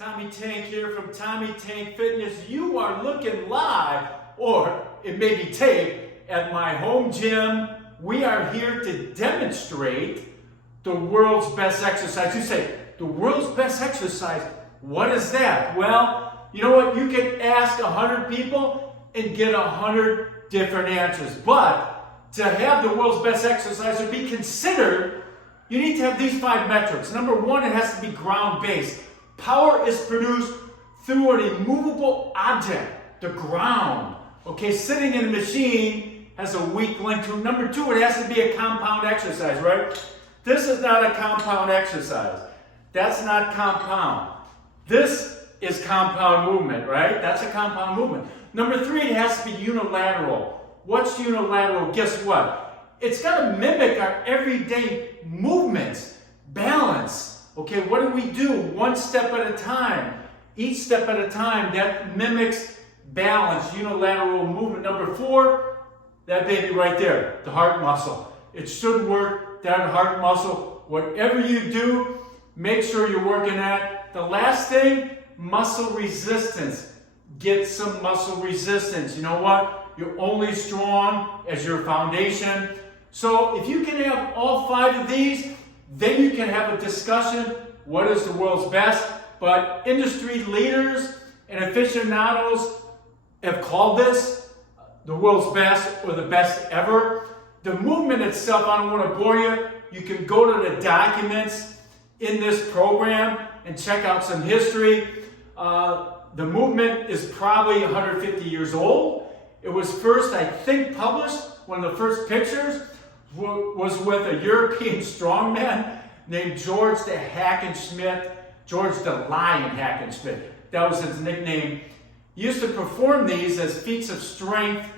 Tommy Tank here from Tommy Tank Fitness. You are looking live, or it may be taped, at my home gym. We are here to demonstrate the world's best exercise. You say, the world's best exercise? What is that? Well, you know what? You can ask 100 people and get 100 different answers. But to have the world's best exercise or be considered, you need to have these 5 metrics. Number 1, it has to be ground-based. Power is produced through an immovable object, the ground. Okay, sitting in a machine has a weak link to it. Number 2, it has to be a compound exercise, right? This is not a compound exercise. That's not compound. This is compound movement, right? That's a compound movement. Number 3, it has to be unilateral. What's unilateral? Guess what? It's got to mimic our everyday movements. Balance. Okay, what do we do? One step at a time. Each step at a time. That mimics balance, unilateral movement. Number 4, that baby right there, the heart muscle. It should work, that heart muscle. Whatever you do, make sure you're working at. The last thing, muscle resistance. Get some muscle resistance. You know what? You're only strong as your foundation. So if you can have all 5 of these, then you can have a discussion, what is the world's best? But industry leaders and aficionados have called this the world's best or the best ever. The movement itself, I don't want to bore you. You can go to the documents in this program and check out some history. The movement is probably 150 years old. It was first, I think, published, one of the first pictures was with a European strongman named George the Hackenschmidt, George the Lion Hackenschmidt. That was his nickname. He used to perform these as feats of strength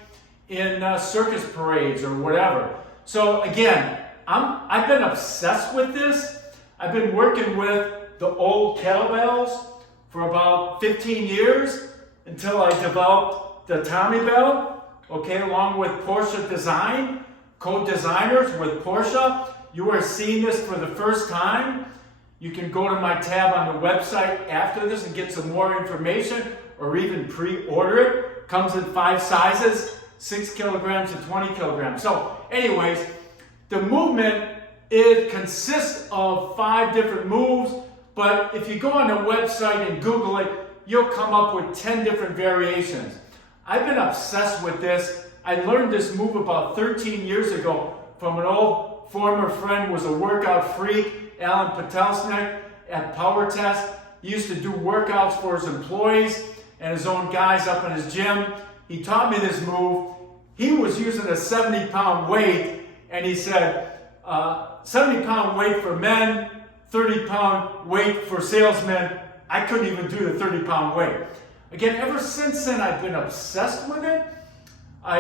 in circus parades or whatever. So again, I've been obsessed with this. I've been working with the old kettlebells for about 15 years until I developed the Tommy Bell, okay, along with Porsche Design. Co-designers with Porsche. You are seeing this for the first time. You can go to my tab on the website after this and get some more information or even pre-order it. Comes in 5 sizes, 6 kilograms and 20 kilograms. So anyways, the movement, it consists of 5 different moves, but if you go on the website and Google it, you'll come up with 10 different variations. I've been obsessed with this. I learned this move about 13 years ago from an old former friend who was a workout freak, Alan Patelsnik at Power Test. He used to do workouts for his employees and his own guys up in his gym. He taught me this move. He was using a 70-pound weight, and he said, 70-pound weight for men, 30-pound weight for salesmen. I couldn't even do the 30-pound weight. Again, ever since then, I've been obsessed with it. I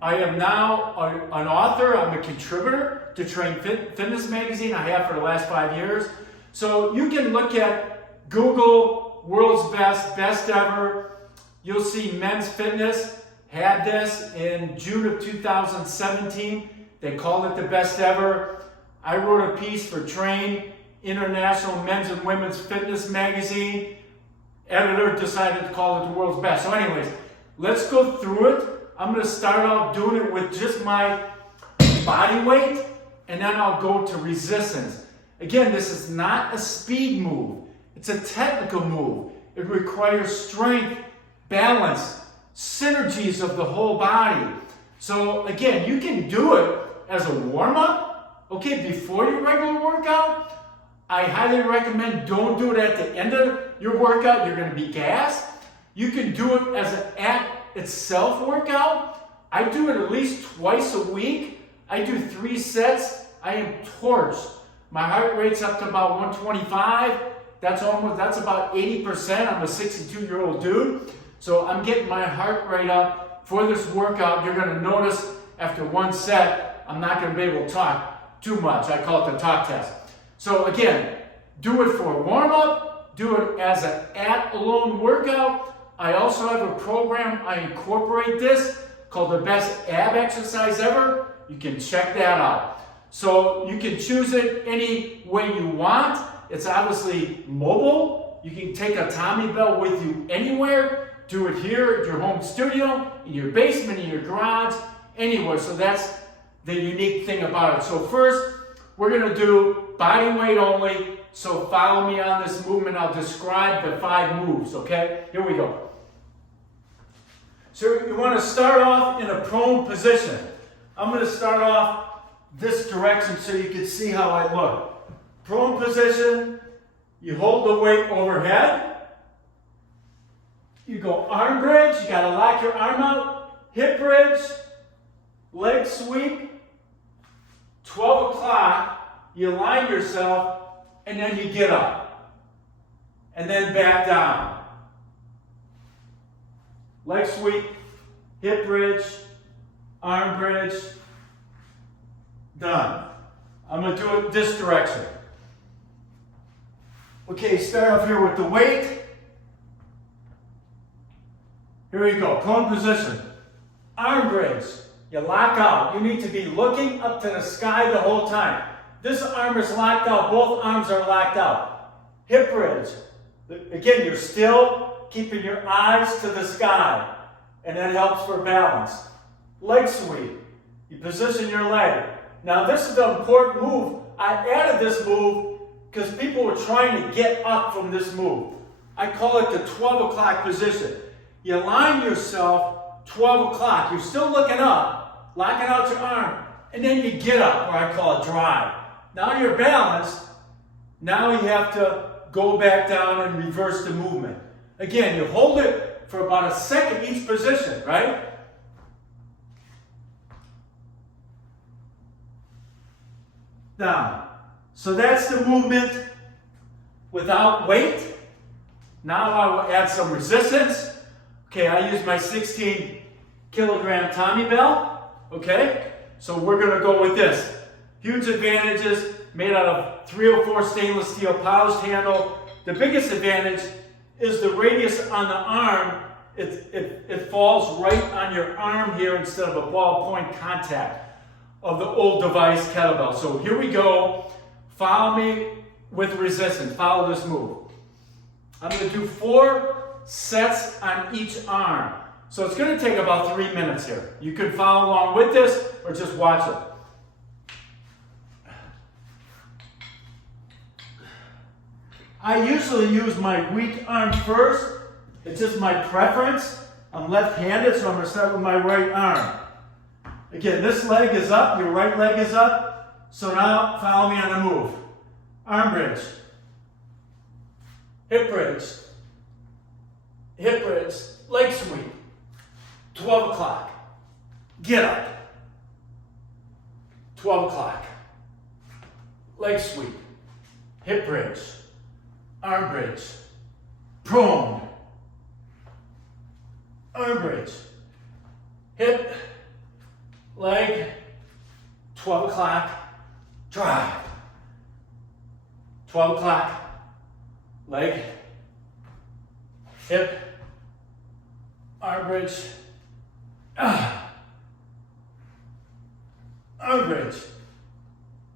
am now an author. I'm a contributor to Train Fitness Magazine. I have for the last 5 years. So you can look at Google World's Best, Best Ever. You'll see Men's Fitness had this in June of 2017. They called it the best ever. I wrote a piece for Train International Men's and Women's Fitness Magazine. Editor decided to call it the world's best. So anyways, let's go through it. I'm going to start out doing it with just my body weight, and then I'll go to resistance. Again, this is not a speed move. It's a technical move. It requires strength, balance, synergies of the whole body. So again, you can do it as a warm-up, okay, before your regular workout. I highly recommend don't do it at the end of your workout. You're going to be gassed. You can do it as an itself workout. I do it at least twice a week. I do 3 sets. I am torched. My heart rate's up to about 125. That's about 80%. I'm a 62-year-old dude. So I'm getting my heart rate up for this workout. You're going to notice after 1 set, I'm not going to be able to talk too much. I call it the talk test. So again, do it for a warm-up. Do it as an at-alone workout. I also have a program, I incorporate this, called the Best Ab Exercise Ever. You can check that out. So you can choose it any way you want. It's obviously mobile. You can take a Tommy belt with you anywhere. Do it here at your home studio, in your basement, in your garage, anywhere. So that's the unique thing about it. So first, we're going to do body weight only. So follow me on this movement. I'll describe the 5 moves, okay? Here we go. So you want to start off in a prone position. I'm going to start off this direction so you can see how I look. Prone position, you hold the weight overhead. You go arm bridge, you got to lock your arm out. Hip bridge, leg sweep. 12 o'clock, you line yourself, and then you get up. And then back down. Leg sweep, hip bridge, arm bridge, done. I'm going to do it this direction. Okay, start off here with the weight. Here we go, prone position. Arm bridge, you lock out. You need to be looking up to the sky the whole time. This arm is locked out, both arms are locked out. Hip bridge, again, you're still keeping your eyes to the sky, and that helps for balance. Leg sweep, you position your leg. Now this is the important move. I added this move because people were trying to get up from this move. I call it the 12 o'clock position. You line yourself 12 o'clock. You're still looking up, locking out your arm, and then you get up, or I call it drive. Now you're balanced. Now you have to go back down and reverse the movement. Again, you hold it for about a second each position, right? Down. So that's the movement without weight. Now I will add some resistance. Okay, I use my 16 kilogram Tommy belt. Okay, so we're going to go with this. Huge advantages, made out of 304 stainless steel polished handle. The biggest advantage is the radius on the arm. It falls right on your arm here instead of a ballpoint contact of the old device kettlebell. So here we go. Follow me with resistance. Follow this move. I'm going to do 4 sets on each arm. So it's going to take about 3 minutes here. You can follow along with this or just watch it. I usually use my weak arm first. It's just my preference. I'm left-handed, so I'm going to start with my right arm. Again, this leg is up, your right leg is up. So now follow me on the move. Arm bridge. Hip bridge. Hip bridge. Leg sweep. 12 o'clock. Get up. 12 o'clock. Leg sweep. Hip bridge. Arm bridge. Prone. Arm bridge. Hip. Leg. 12 o'clock. Drive. 12 o'clock. Leg. Hip. Arm bridge. Arm bridge.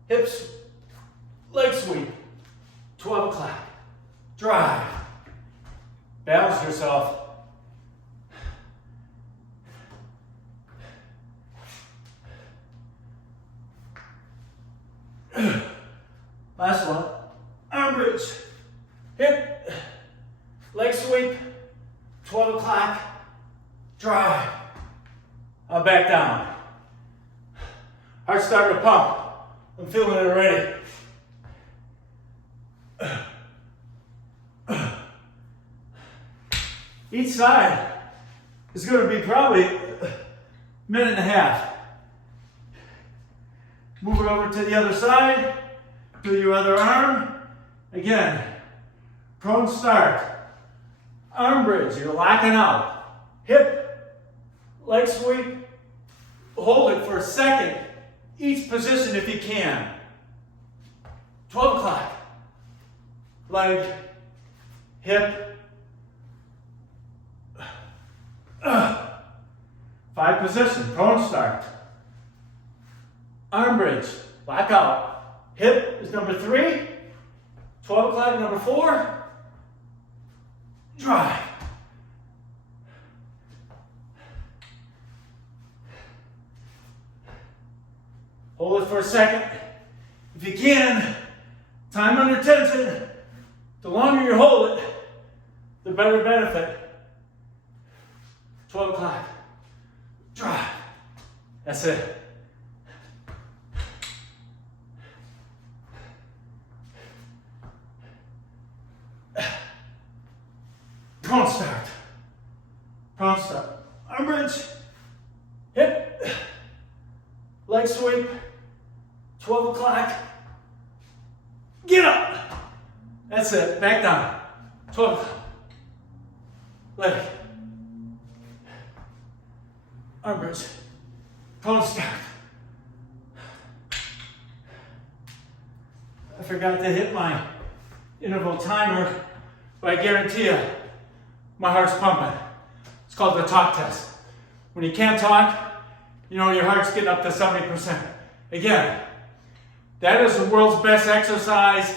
Hips. Leg sweep. 12 o'clock. Drive. Balance yourself. Last one. Arm bridge. Hip. Leg sweep. 12 o'clock. Drive. I'm back down. Heart's starting to pump. I'm feeling it already. Each side is going to be probably a minute and a half. Move it over to the other side. Do your other arm. Again, prone start. Arm bridge, you're locking out. Hip, leg sweep. Hold it for a second. Each position if you can. 12 o'clock. Leg, hip. 5 position, prone start. Arm bridge, lock out. Hip is number 3. 12 o'clock, number 4. drive. Hold it for a second. If you can, time under tension, the longer you hold it, the better benefit. 12 o'clock. Drive. That's it. Prone start. Prone start. Arm bridge. Hip. Leg sweep. 12 o'clock. Get up. That's it. Back down. 12 o'clock. Leg. Arm bridge. Prone start. I forgot to hit my interval timer, but I guarantee you, my heart's pumping. It's called the talk test. When you can't talk, you know your heart's getting up to 70%. Again, that is the world's best exercise.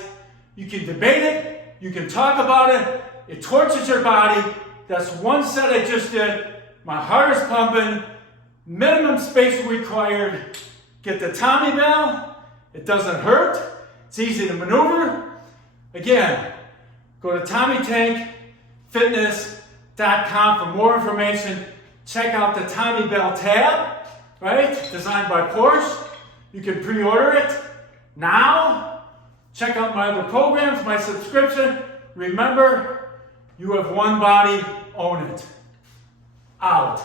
You can debate it, you can talk about it, it tortures your body. That's one set I just did. My heart is pumping, minimum space required. Get the Tommy Bell, it doesn't hurt, it's easy to maneuver. Again, go to TommyTankFitness.com for more information. Check out the Tommy Bell tab, right? Designed by Porsche. You can pre-order it now. Check out my other programs, my subscription. Remember, you have one body, own it. Out.